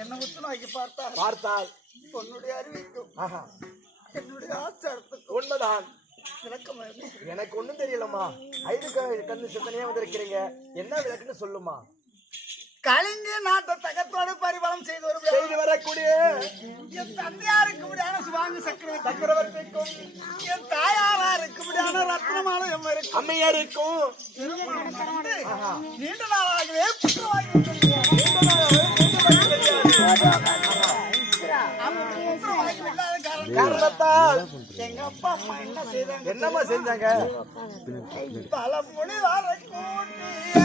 என்ன உத்து நோக்கி பார்த்தால் உன்னுடைய அறிவிக்கும் என்னுடைய ஆச்சாரத்துக்கு உண்மைதான். எனக்கு ஒண்ணும் தெரியலம்மா. 5 கண்ணு சிந்தனையா வந்திருக்கிறீங்க, என்ன விளக்குன்னு சொல்லுமா. கலிங்கு நாட்டை தகத்தோடு பரிபாலம் செய்து வரக்கூடிய என் தந்தையாருக்கு முடியான சுவாங்க சக்கரவர்த்திக்கும் என் தாயாரா இருக்கு முடியான ரத்னமால அம்மையாருக்கும் நீண்ட நாளாகவே காரணத்தால் எங்க அப்பா அம்மா என்ன செய்தாங்க? என்னம்மா செஞ்சாங்க? பல மொழி வர கூட்டிய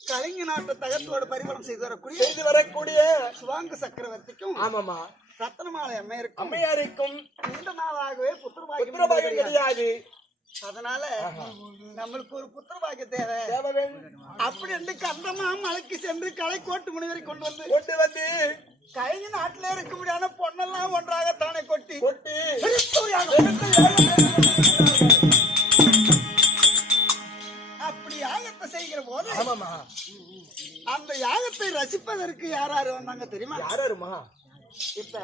கலிங்க நாட்டு தகத்தோடு பரிமாணம் செய்து வரக்கூடிய சுவாங்க சக்கரவர்த்திக்கும் ஆமாமா ரத்னமாலை அம்மையருக்கும் அம்மையாருக்கும் நீண்ட நாளாகவே புத்திரபாகியம் புத்திரபாகியம் கிடையாது. அதனால நம்மளுக்கு ஒரு புத்திரபாகிய தேவை. அப்படி என்று கந்தமா மலைக்கு சென்று களை கோட்டு முனிவரை கொண்டு வந்து கழிஞ்ச நாட்டில இருக்க முடியாத பொண்ணெல்லாம் ஒன்றாக தானே கொட்டி அப்படி யாகத்தை செய்கிற போது அந்த யாகத்தை ரசிப்பதற்கு யாராரு வந்தாங்க தெரியுமா? யாருமா? இப்ப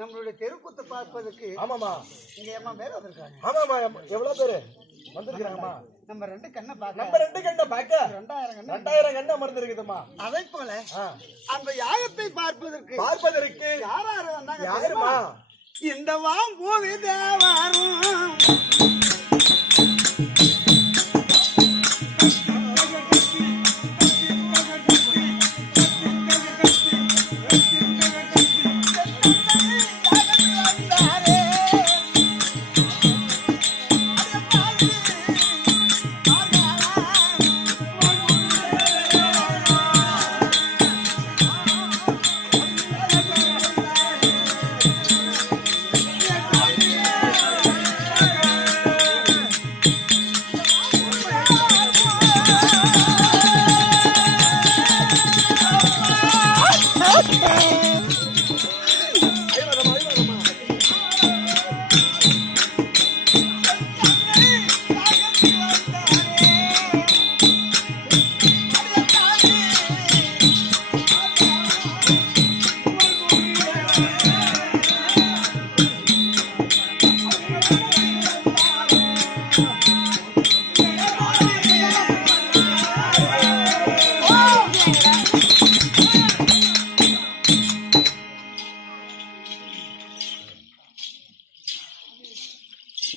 நம்மளுடைய தெருக்கூத்து பார்ப்பதற்கு ஆமாமா இங்க ஏமா பேர் வந்திருக்காங்க. ஆமாமா எவ்வளவு பேரு வந்திருக்காங்கம்மா? நம்ம 2 கண்ணை பார்க்க நம்ம 2 கண்ணை பார்க்க 2000 கண்ணை அமர்ந்து இருக்குதுமா. அதை போல அந்த யாகத்தை பார்ப்பதற்கு யாராரு வந்தாங்க? யாருமா? இந்த வாம்பூவி தேவாரும்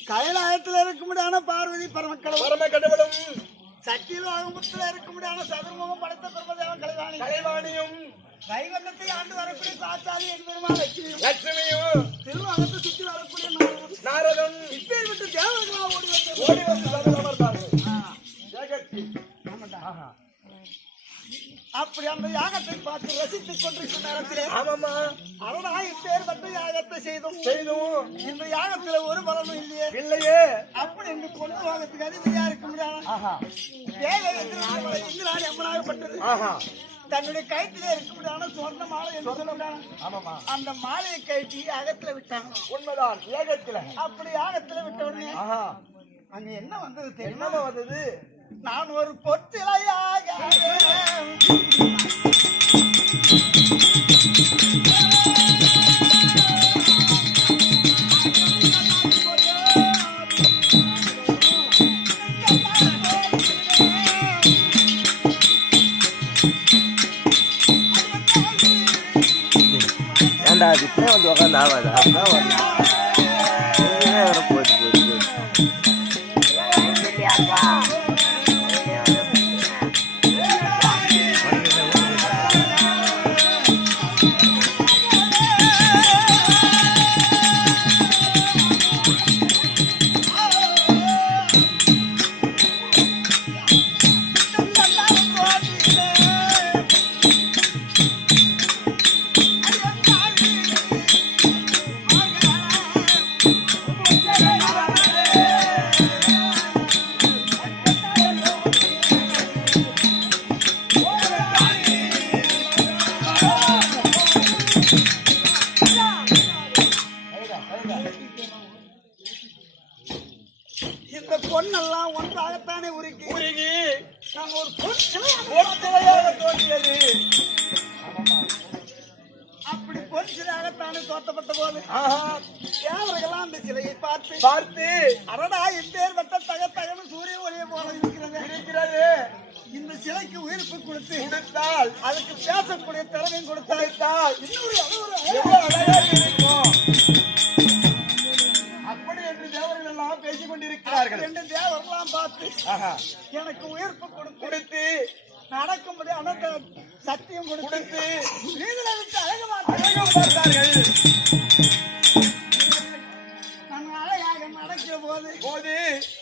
கைலாயத்தில் இருக்க முடியாத பார்வதி பரமக்கடவுளும் சத்தியலோகத்தில் இருக்க முடியாத சதுர்முகம் படைத்த பிரம்மதேவன் கலைவாணியும் வைகுண்டத்தை ஆண்டு வரக்கூடிய சாத்தாரி என்பெருமாள் லட்சுமியும் திருவாகத்தை சுற்றி வரக்கூடிய நாரதம் இப்பேர் விட்டு தேவர்களா ஓடி வந்து அப்படி அந்த யாகத்தை பார்த்து ரசித்துக் கொண்டிருக்கும் நேரத்திலே அவனா இப்பேர் பட்ட யாகத்தை செய்தும் இந்த யாகத்துல ஒரு பலனும் இல்லையே அப்படி என்று கொண்டு வாகத்துக்கு அதிபதியா இருக்க முடியாது. எம்மனாகப்பட்டது தன்னுடைய கைத்திலே இருக்க முடியாத சொர்ண மாலை என்று சொல்ல முடியாது. அந்த மாலையை கைட்டி யாகத்துல விட்டாங்க. உண்மைதான், யாகத்துல அப்படி யாகத்துல விட்ட உடனே அங்க என்ன வந்தது தெரியுமா? வந்தது நான் ஒரு பொற்றிலையாக ஏண்டா இப்பே வந்து உட்காந்து ஆகாது அதுதான் வர போச்சு இந்த பொண்ணெல்லாம் ஒன்றாகத்தானே உருகி நாங்க ஒரு பொற்சிலையாக தோன்றியது. அப்படி பொற்சிலையாகத்தானே தோற்றப்பட்ட போது தேவர்களாம் அந்த சிலையை பார்த்து அரடா இப்பேர் வட்ட தகத்தகன்னு சூரிய ஒளியை போல இருக்கிறது. இந்த சிலைக்கு உயிர்ப்பு கொடுத்தால் அதுக்கு பேசக்கூடிய திறமையும் கொடுத்தால் அப்படி என்று தேவர்கள் எல்லாம் பேசிக் கொண்டிருக்கிறார்கள். என்று தேவர்களாம் பார்த்து எனக்கு உயிர்ப்பு கொடுத்து நடக்கும்படி அனந்த சத்தியம் கொடுத்து நீதில விட்டு அழகு பார்த்தார்கள். நான் அழகாக நினைக்கிற போது போது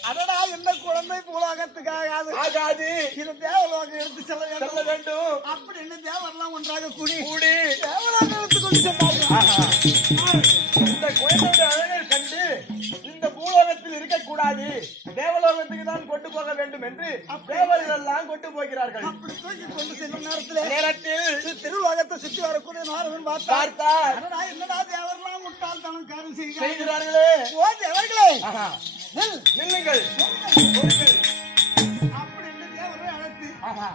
அடடா என்ன குழந்தை பூலோகத்துக்காக ஆகாது இது தேவலோகம் எடுத்து செல்ல சொல்ல வேண்டும் வேண்டும் அப்படின்னு தேவரெல்லாம் ஒன்றாக கூடி கூடி தேவலோகம் எடுத்து கொண்டு சென்றார்கள். இந்த குழந்தையுடைய அழகை கண்டு இந்த பூலோகத்தில் இருக்கக்கூடாது தேவலோகத்துக்கு தான் கொண்டு போக வேண்டும் என்று தேவர்கள் எல்லாம் கொண்டு போகிறார்கள். அப்படி தூக்கி கொண்டு செல்லும் நேரத்தில் நேரத்தில் திருவுலகத்தை சுற்றி வரக்கூடிய நாரதன் பார்த்தார். அடடா என்னடா தேவரெல்லாம் முட்டாள் தனம் காரம் செய்கிறார்களே ஓ தேவர்களே ஆஹா. நில். நில்லுங்கள். அப்படின்னு தேவரை அழைத்து ஆஹா.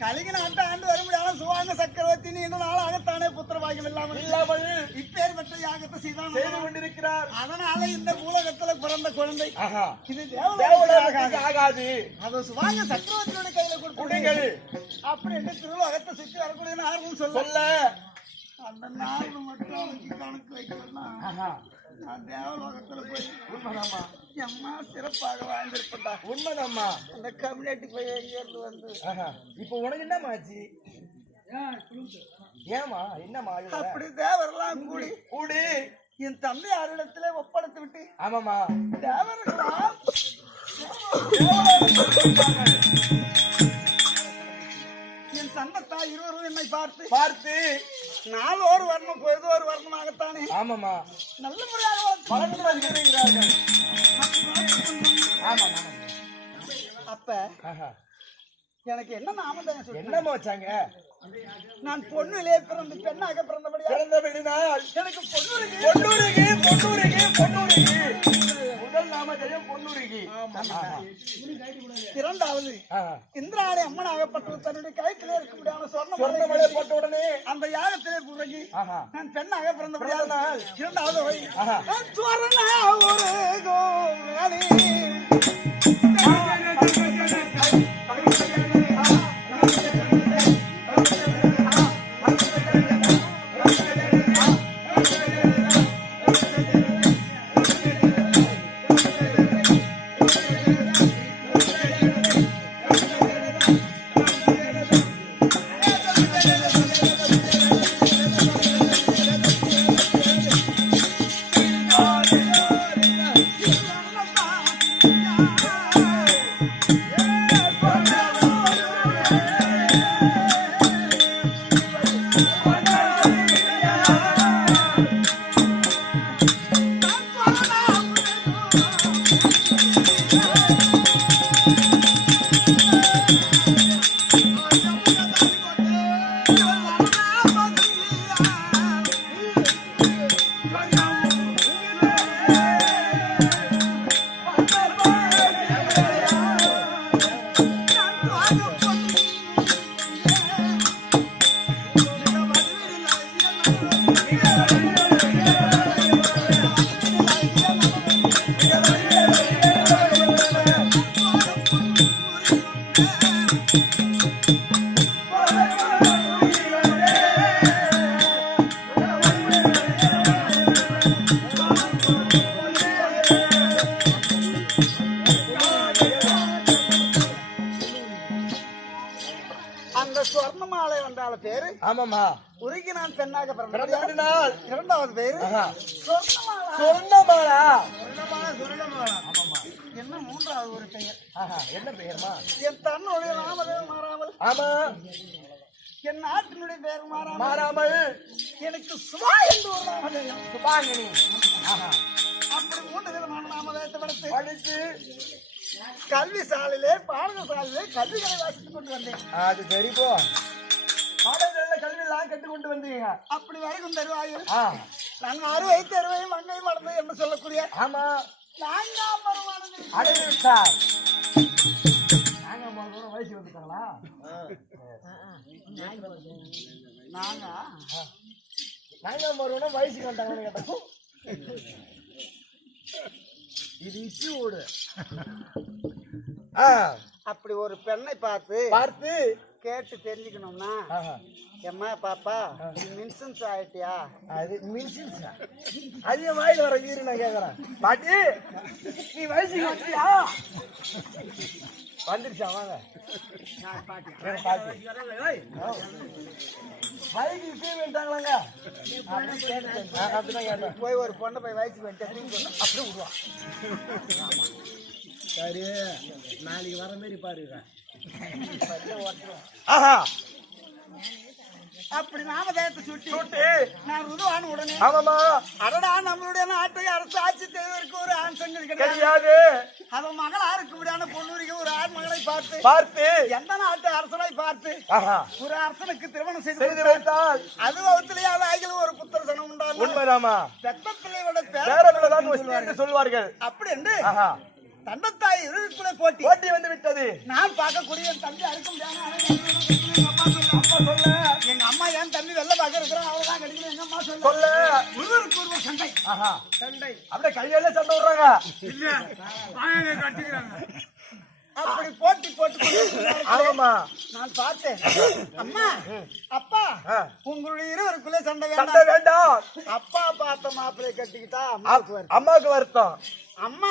கலிங்க நாட்டை ஆண்டு வரும்படியான சுவாங்க சக்கரவர்த்தி நீண்ட நாளாகத்தானே புத்திர பாக்கியம் இல்லாமல் இப்பேற்பட்ட யாகத்தை செய்து செய்தான் கொண்டிருக்கிறார். அதனால இந்த பூலகத்துல பிறந்த குழந்தை ஆஹா. இது தேவலோகத்துக்கு ஆகாது. அது சுவாங்க சக்கரவர்த்தியோட கையில குடிகள் கொடுத்து அப்படின்னு திருவுலகத்தை சுற்றி வரக்கூடிய நார்மல் சொல்ல சொல்ல அந்த நார்மல் மட்டும் அவனுக்கு கணக்கு வைக்கணும்னா ஆஹா. நான் தேவலோகத்துல போய் உண்மைதாம்மா அம்மா சிறப்பாக வாழ்ந்திருப்பா உண்மைதாம்மா. அந்த கம்யூனிட்டி போய் எங்கேருந்து வந்து ஆஹா. இப்போ உனக்கு என்னம்மா ஆச்சு? ஏமா என்னம்மா அழுகுற? அப்படி தேவரெல்லாம் கூடி கூடி என் தந்தை யாரிடத்திலே ஒப்படைத்து விட்டு ஆமாமா தேவர்களாம் என் தந்தைத்தாய் இருவரும் என்னை பார்த்து பார்த்து நாளோரு வர்ணம் பொழுதோரு வர்ணமாகத்தானே ஆமாமா நல்ல முறையாக வளர்ந்து இருக்கிறார்கள். ஆமா அப்ப ஆஹா. எனக்கு என்ன நாமதேயம் சொல்ல என்னம்மா வச்சாங்க? நான் பொண்ணுலே பிறந்து பெண்ணாக பிறந்தபடியா பிறந்தபடினால் எனக்கு பொண்ணுருக்கு பொன்னுருகி பொன்னுருகி பொன்னுருகி முதல் நாம ஜெயம் பொன்னுருகி. இரண்டாவது ஆஹா. இந்திராணி அம்மனாகப்பட்டவர் தன்னுடைய கைத்திலே இருக்க முடியாத சொர்ணமலை போட்ட உடனே அந்த யாகத்திலே புறகி ஆஹா. நான் பெண்ணாக பிறந்தபடியால் பிறந்தனால் இரண்டாவது வகை ஆஹா. சொர்ண ஒரு கோமணி அந்த சொர்ணமாலை வந்தால பேரு ஆமாமா உருகி நான் பெண்ணாக பிறந்தபடியால் பிறந்தபடினால் இரண்டாவது பேரு ஆஹா. சொர்ணமாலா சொர்ணமாலா. என்ன மூன்றாவது ஒரு பெயர் ஆஹா. என்ன பெயர்மா? என் தன்னுடைய நாமதேவம் மாறாமல் ஆமா என் நாட்டினுடைய பெயர் மாறாமல் மாறாமல் எனக்கு சுபா என்று ஒரு நாமதேயம் சுபாங்கினி. ஆஹா. அப்படி மூன்று விதமான நாமதேயத்தை படுத்து படித்து கல்வி சாலையிலே பாடசாலையிலே கல்விகளை வாசித்துக் கொண்டு வந்தேன். அது சரி போ. பாடல்ல கல்வி எல்லாம் கட்டு கொண்டு வந்தீங்க. அப்படி வரைக்கும் தருவாயில் ஆ. நாங்க அறுவை தெருவையும் மங்கை மடந்து என்று சொல்லக்கூடிய ஆமா நான்காம் வருமானது அடைவு சார். நாங்க மூணு வயசு வந்துட்டாங்களா? நாங்க நாங்க மறுபடியும் வயசுக்கு வந்துட்டாங்கன்னு கேட்டோம். இது இச்சு ஓடு. அப்படி ஒரு பெண்ணை பார்த்து பார்த்து கேட்டு தெரிஞ்சுக்கணும்னா ஆஹா. எம்மா பாப்பா மின்சன்ஸ் ஆயிட்டியா அது மின்சில் சார். அதிக வாயில் வர ஈரு நான் கேட்கறேன். பாட்டி நீ வயசுக்கு வந்துட்டியா? வந்துருச்சா வாங்க பாட்டி எங்க பாட்டி பைக் இப்பயே வந்துட்டாங்களாங்க அப்படிதான் கேட்டேன் போய் ஒரு பொண்ணை போய் வயசுக்கு வந்துட்டு அப்படியே விடுவான் சரி நாளைக்கு வர மாதிரி பாருங்க ஆஹா அப்படி நாமதேயத்தை சுட்டி நான் ருதுவான உடனே ஆமாமா அடடா நம்மளுடைய நாட்டை அரசு ஆட்சி செய்வதற்கு ஒரு ஆண் சங்கல் கிடையாது கிடையாது அவன் மகளா இருக்கும்படியான பொண்ணுரிக்கு ஒரு ஆண் மகளை பார்த்து பார்த்து எந்த நாட்டு அரசனை பார்த்து ஆஹா ஒரு அரசனுக்கு திருமணம் செய்து செய்து கொடுத்தார். வைத்தால் அது அவத்திலேயே அது ஆகிய ஒரு புத்திர சனம் உண்டாகும் உண்மைதாமா பெத்த பிள்ளையோட பேரபிள்ளைதான் ஒஸ்தி என்று சொல்வார்கள் அப்படி என்று ஆஹா தண்டத்தாய் இருக்குள்ள போட்டி போட்டி வந்து விட்டது நான் பார்க்கக்கூடிய என் தம்பி அறுக்க முடியாம அப்பா சொல்ல எங்க அம்மா என் தம்பி வெள்ள பார்க்க இருக்கிறோம் அவதான் கிடைக்கல எங்க அம்மா சொல்ல சொல்ல ஒருவருக்கு ஒருவர் சண்டை ஆஹா சண்டை அப்படியே கையில சண்டை விடுறாங்க அப்படி போட்டி போட்டு கொண்டிருக்கிறார்கள். ஆமாமா நான் பார்த்தேன் அம்மா அப்பா ஆ. உங்களுடைய இருவருக்குள்ளே சண்டை சண்டை வேண்டாம் வேண்டாம் அப்பா பார்த்த மாப்பிள்ளை கட்டிக்கிட்டா அம்மாவுக்கு வருத்தம் அம்மாவுக்கு வருத்தம் அம்மா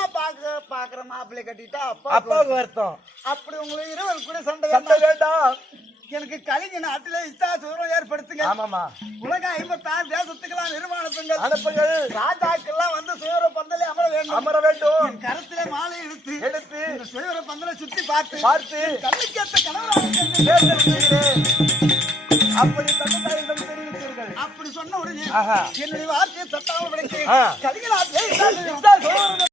பாக்குற மாப்பிள்ளை கட்டிட்டா அப்பா அப்பாவுக்கு வருத்தம் அப்படி உங்களுக்கு இருவருக்குள்ளே சண்டை சண்டை வேண்டாம் வேண்டாம் எனக்கு கலிங்க நாட்டிலே இச்சா சுதந்திரம் ஏற்படுத்துங்க ஆமாமா உலக 56 தேசத்துக்கெல்லாம் நிர்மாணத்துங்கள் அனுப்புங்கள் ராஜாக்கெல்லாம் வந்து சுயர பந்தலை அமர வேண்டும் அமர வேண்டும் என் கருத்திலே மாலை எடுத்து எடுத்து இந்த சுயர பந்தலை சுத்தி பார்த்து பார்த்து கல்விக்கேற்ற கணவராக தேர்ந்தெடுக்கிறேன். அப்படி தந்தையிடம் தெரிவித்தீர்கள் அப்படி சொன்ன உடனே ஆஹா. என்னுடைய வார்த்தையை தட்டாமல் விடுங்க ஆ. கலிங்க நாட்டிலே இதான் சொல்லுவாங்க.